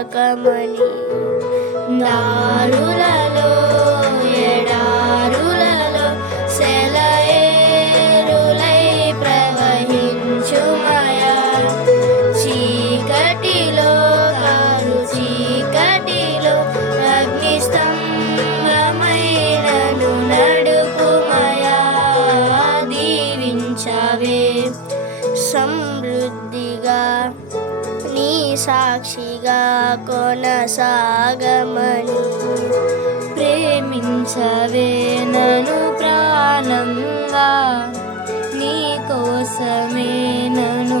బ్రతకమని దారులలో కొనసాగమని ప్రేమించవే నను ప్రాణంగా నీ కోసమే నను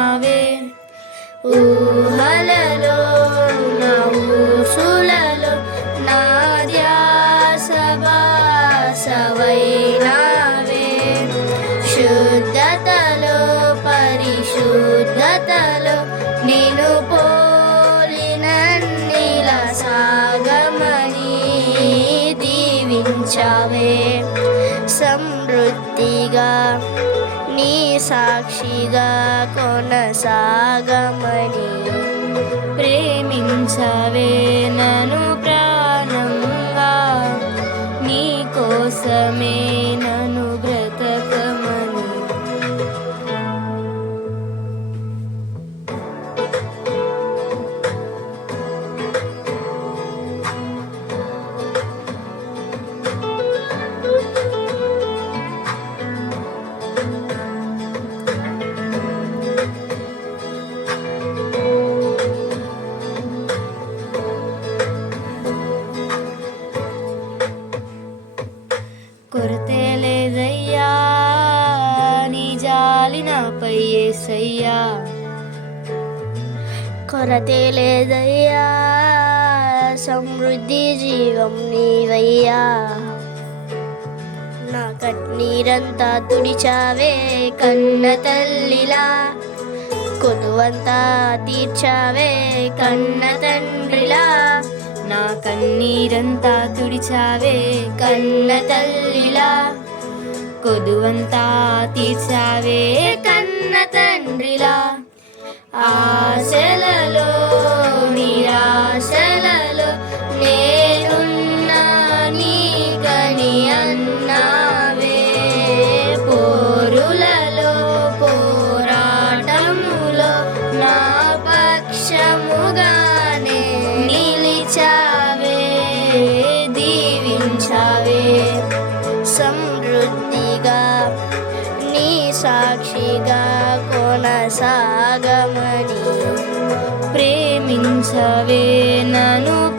ఉన్నావే ఊహలలో నా ఊసులలో నా ధ్యాస బాసవైనావే శుద్ధతలో పరిశుద్ధతలో నేను పోలినన్నిలా సాగమని దీవించావే. సమృద్ధిగా నీ సాక్షిగా కొనసాగమని ప్రేమించవే నను ప్రాణంగా నీ కోసమే నాపై ఏసయ్యా కొరతే లేదయ్యా సమృద్ధి జీవం నీవయ్యా. నా కన్నీరంతా తుడిచావే కన్న తల్లిలా. కొదువంతా తీర్చావే కన్న తండ్రిలా. నా కన్నీరంతా తుడిచావే కన్న తల్లిలా. కొదువంతా తీర్చావే కన్న తండ్రిలా. ఆ సాగమని ప్రేమించవే నను.